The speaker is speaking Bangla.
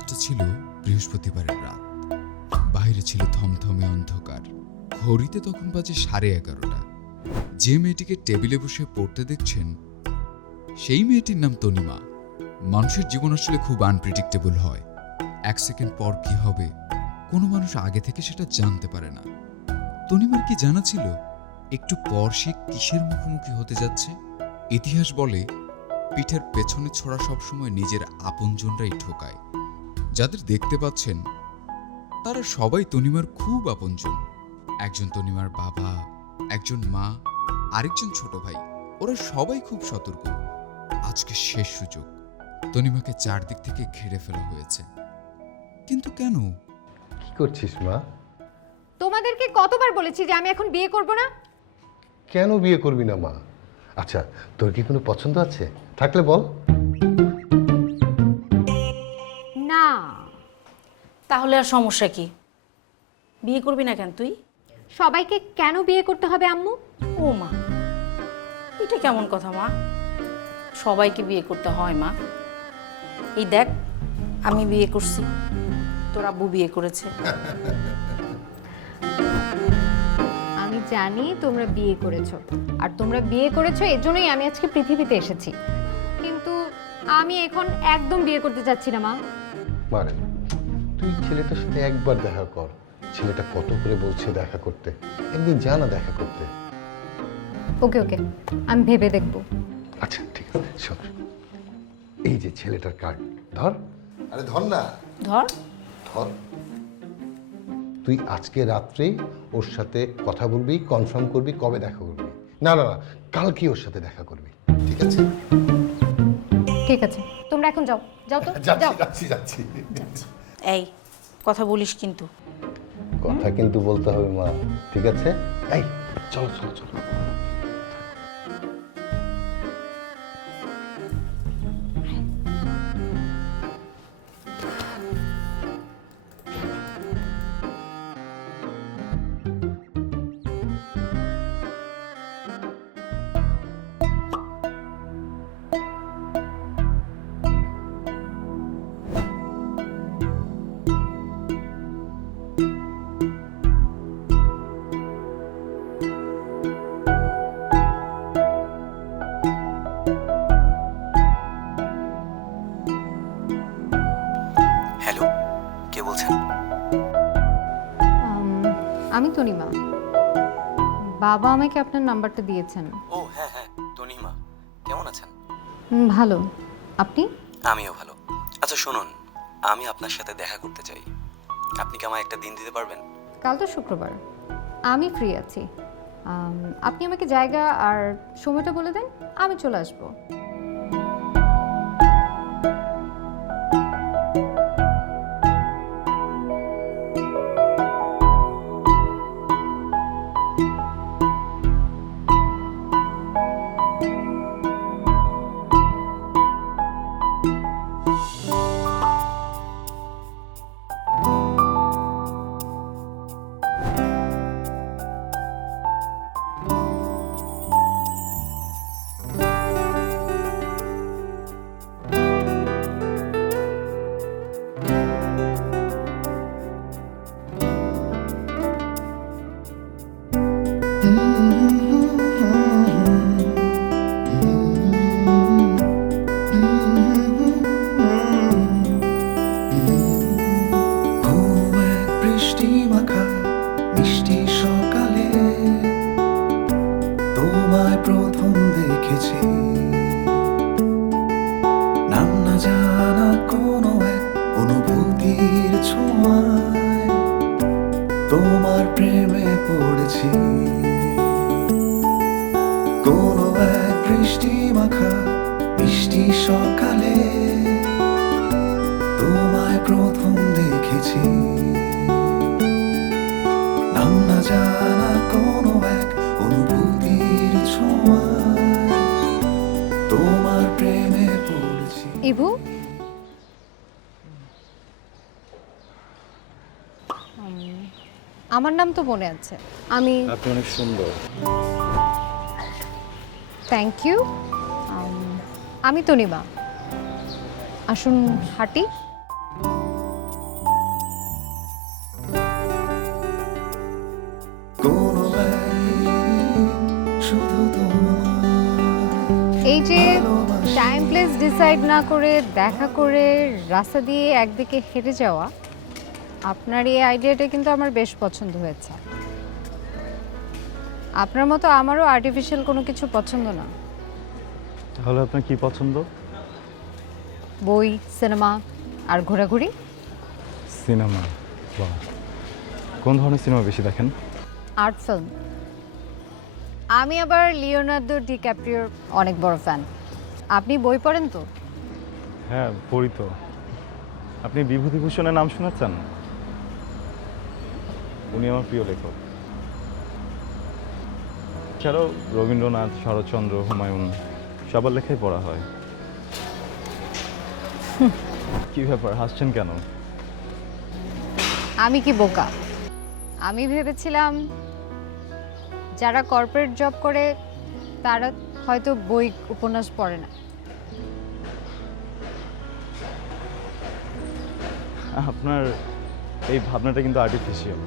রাতটা ছিল বৃহস্পতিবারের রাত। বাইরে ছিল থমথমে অন্ধকার। ঘড়িতে তখন বাজে সাড়ে এগারোটা। যে মেয়েটিকে টেবিলে বসে পড়তে দেখছেন, সেই মেয়েটির নাম তনিমা। মানুষের জীবন আসলে খুব আনপ্রেডিক্টেবল হয়। এক সেকেন্ড পর কি হবে, কোনো মানুষ আগে থেকে সেটা জানতে পারে না। তনিমার কি জানা ছিল, একটু পর সে কিসের মুখোমুখি হতে যাচ্ছে? ইতিহাস বলে, পিঠের পেছনে ছোড়া সবসময় নিজের আপনজনরাই ঠোকায়। যাদের দেখতে পাচ্ছেন তারা সবাই তনিমার খুব আপনজন। একজন তনিমার বাবা একজন মা আরেকজন ছোট ভাই ওরা সবাই খুব সতর্ক। আজকে শেষ সুযোগ। তনিমাকে চারদিক থেকে ঘিরে ফেলা হয়েছে। কিন্তু কেন? কি করছিস মা? তোমাদেরকে কতবার বলেছি যে আমি এখন বিয়ে করব না? কেন বিয়ে করবি না মা? আচ্ছা তোর কি কোনো পছন্দ আছে? থাকলে বল। না তাহলে আর সমস্যা কি? বিয়ে করবি না কেন তুই? সবাইকে কেন বিয়ে করতে হবে আম্মু? ও মা এটা কেমন কথা মা? সবাইকে বিয়ে করতে হয় মা। এই দেখ আমি বিয়ে করছি তোর আব্বু বিয়ে করেছে। আমি জানি তোমরা বিয়ে করেছ আর তোমরা বিয়ে করেছ এর জন্যই আমি আজকে পৃথিবীতে এসেছি। কিন্তু আমি এখন একদম বিয়ে করতে চাচ্ছি না মা। মারে তুই ছেলেটার সাথে একবার দেখা কর। ছেলেটা কত করে বলছে দেখা করতে? একদিন জানা দেখা করতে। ওকে ওকে। আমি ভেবে দেখব। আচ্ছা ঠিক আছে শোন। এই যে ছেলেটার কার্ড ধর। আরে ধর না। ধর। ধর। তুই আজকে রাত্রেই ওর সাথে কথা বলবি কনফার্ম করবি কবে দেখা করবি? না না না কালকে ওর সাথে দেখা করবি। ঠিক আছে? ঠিক আছে। এখন যাও যাও তো যাও। যাচ্ছি। যাচ্ছি। এই কথা বলিস কিন্তু। কথা কিন্তু বলতে হবে মা। ঠিক আছে? এই চলো চলো চলো। আমি তনিমা। বাবা আমাকে আপনার নাম্বারটা দিয়েছেন। ও হ্যাঁ হ্যাঁ তনিমা। কেমন আছেন? ভালো। আপনি? আমিও ভালো। আচ্ছা শুনুন আমি আপনার সাথে দেখা করতে চাই। আপনি কি আমায় একটা দিন দিতে পারবেন? কাল তো শুক্রবার। আমি ফ্রি আছি। আপনি আমাকে জায়গা আর সময়টা বলে দেন আমি চলে আসব। বৃষ্টি মাখা, মিষ্টি সকালে। তোমায় প্রথম দেখেছি। নাম না জানা কোনো এক অনুভূতির ছোঁয়ায় তোমার প্রেমে পড়েছি। কোনো এক বৃষ্টি মাখা, মিষ্টি সকালে তোমায় প্রথম দেখেছি। নাম জানা কোনো এক অনুভূতির ছোঁয়ায় তোমার প্রেমে পড়েছি। ইভু আমার নাম তো মনে আছে। আমি আপনি অনেক সুন্দর। থ্যাংক ইউ আমি তনিমা। আসুন হাঁটি। এই যে টাইম প্লেস ডিসাইড না করে দেখা করে রাস্তা দিয়ে একদিকে হেঁটে যাওয়া আপনার এই আইডিয়াটা কিন্তু আমার বেশ পছন্দ হয়েছে। আপনার মতো আমারও আর্টিফিশিয়াল কোনো কিছু পছন্দ না। তাহলে আপনার কি পছন্দ? বই সিনেমা আর ঘোরাঘুরি? সিনেমা কোন ধরনের সিনেমা বেশি দেখেন? Art film. আমি আবার লিওনার্দো ডিক্যাপ্রিওর অনেক বড় ফ্যান আপনি বই পড়েন তো? হ্যাঁ পড়ি তো। আপনি বিভূতিভূষণের নাম শুনেছেন উনি আমার প্রিয় লেখক। এছাড়াও রবীন্দ্রনাথ শরৎচন্দ্র হুমায়ুন সবার লেখাই পড়া হয়। কি ব্যাপার হাসছেন কেন? আমি কি বোকা? আমি ভেবেছিলাম যারা কর্পোরেট জব করে, তারা হয়তো বই, উপন্যাস পড়ে না। আপনার এই ভাবনাটা কিন্তু আর্টিফিশিয়াল